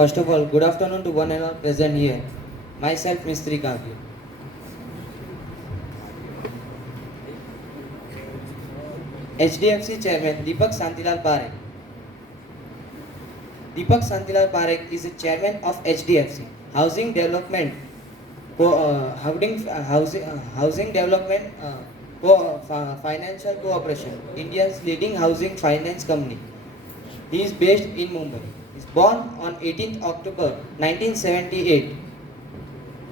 First of all, good afternoon to one and all present here. Myself, Mistri Kavya. HDFC Chairman Deepak Santilal Parekh. Deepak Santilal Parekh is the chairman of HDFC, Housing Development, Housing Development Financial Corporation, India's leading housing finance company. He is based in Mumbai. He is born on 18th October 1978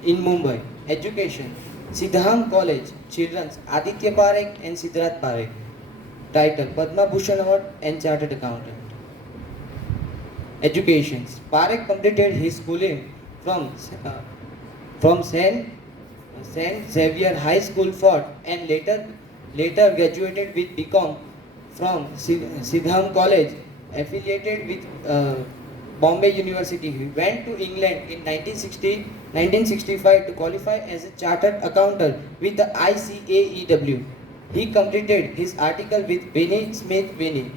in Mumbai. Education: Siddham College, Children's, Aditya Parekh and Siddharth Parekh. Title: Padma Bhushan Award and Chartered Accountant. Education: Parekh completed his schooling from Saint Xavier High School, Fort, and later graduated with BCom from Siddham College, affiliated with Bombay University. He went to England in 1965 to qualify as a chartered accountant with the ICAEW. He completed his article with Benny Smith Benny,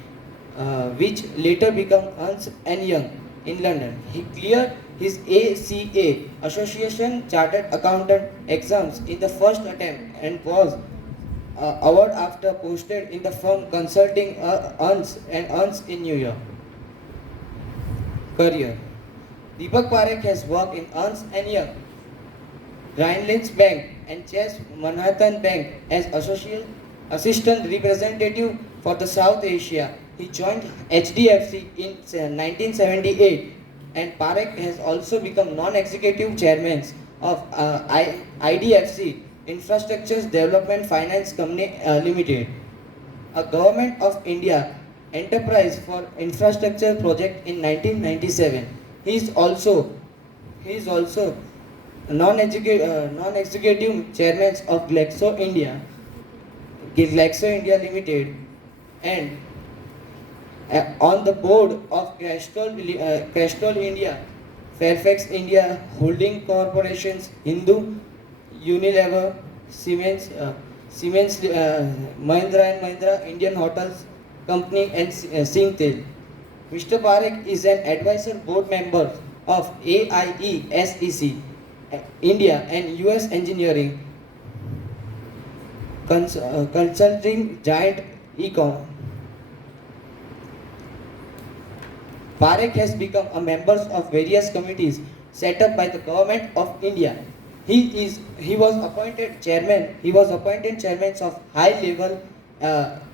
which later became Ernst and Young in London. He cleared his ACA Association Chartered Accountant exams in the first attempt and was award after posted in the firm consulting Ernst in New York. Career: Deepak Parekh has worked in Ernst and Young, Rhinelands Bank and Chase Manhattan Bank as assistant representative for the South Asia. He joined HDFC in 1978, and Parekh has also become non-executive chairman of IDFC, Infrastructure Development Finance Company Limited, a Government of India enterprise for infrastructure project in 1997. He is also non-executive chairman of Glaxo India Limited, and on the board of Castrol India, Fairfax India Holding Corporations, Hindu, Unilever, Siemens, Mahindra and Mahindra, Indian Hotels Company, and Singtel. Mr. Parekh is an advisor board member of AIE India and US Engineering consulting giant Econ. Parekh has become a member of various committees set up by the Government of India. He was appointed chairman of high level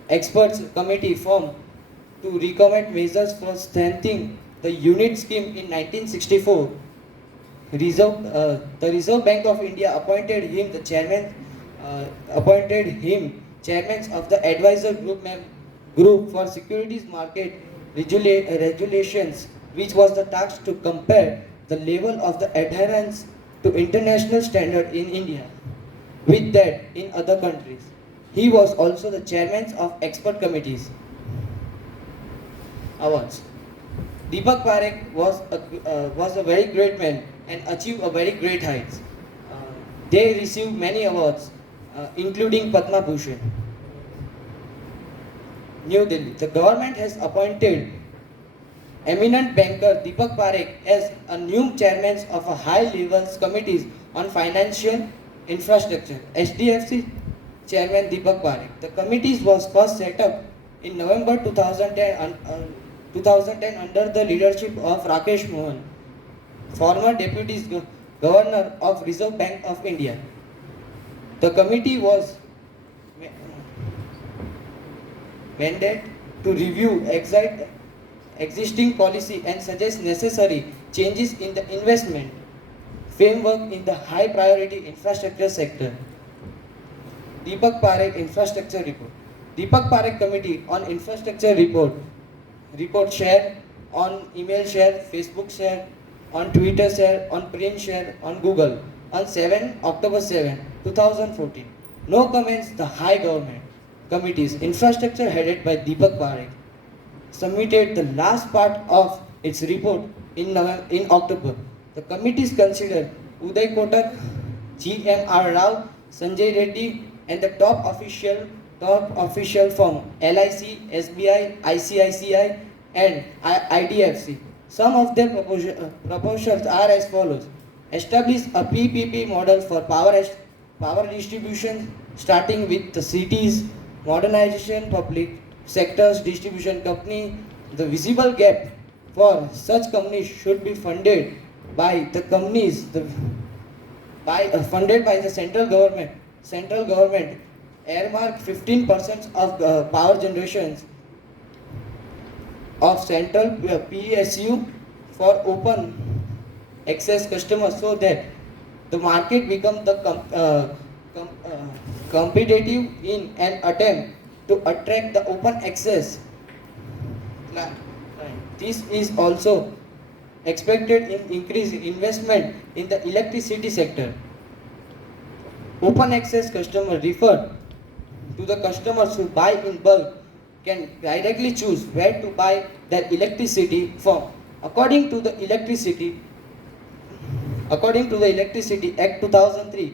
experts committee formed to recommend measures for strengthening the unit scheme in 1964. The Reserve Bank of India appointed him chairman of the advisor group for securities market regulations, which was the task to compare the level of the adherence to international standard in India with that in other countries. He was also the chairman of expert committees. Awards. Deepak Parekh was a very great man and achieved a very great heights. They received many awards, including Padma Bhushan. New Delhi. The government has appointed eminent banker Deepak Parekh as a new chairman of a high-level committees on financial infrastructure. HDFC Chairman Deepak Parekh. The committees was first set up in November 2010 under the leadership of Rakesh Mohan, former Deputy Governor of Reserve Bank of India. The committee was mandate to review existing policy and suggest necessary changes in the investment framework in the high priority infrastructure sector. Deepak Parekh Infrastructure Report. Deepak Parekh Committee on Infrastructure Report share on email share, Facebook share, on Twitter share, on print share, on Google on October 7, 2014. No comments. The High Government Committee's infrastructure headed by Deepak Parekh submitted the last part of its report in October. The committees considered Uday Kotak, G.M.R. Rao, Sanjay Reddy, and the top official from LIC, SBI, ICICI, and IDFC Some of their proposals are as follows. Establish a PPP model for power distribution, starting with the cities, modernization, public sectors, distribution company. The visible gap for such companies should be funded by the companies, funded by the central government. Central government earmark 15% of power generations of central PSU for open access customers so that the market becomes competitive in an attempt to attract the open access. This is also expected in increase investment in the electricity sector. Open access customer refer to the customers who buy in bulk can directly choose where to buy their electricity from. According to the Electricity Act 2003,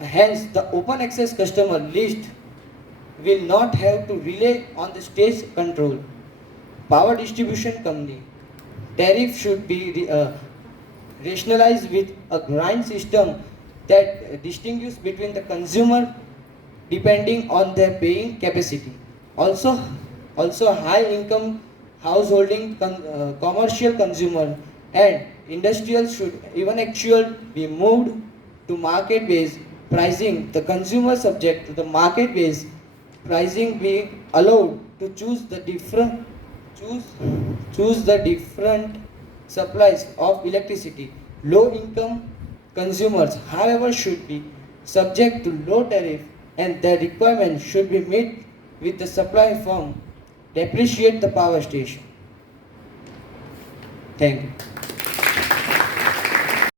hence the open access customer list will not have to rely on the state's control. Power distribution company tariff should be rationalized with a grind system that distinguishes between the consumer depending on their paying capacity. Also high income householding, commercial consumer and industrial should even actual be moved to market based pricing. The consumer subject to the market based pricing being allowed to choose choose the different supplies of electricity. Low income consumers, however, should be subject to low tariff and their requirements should be met with the supply firm depreciate the power station. Thank you.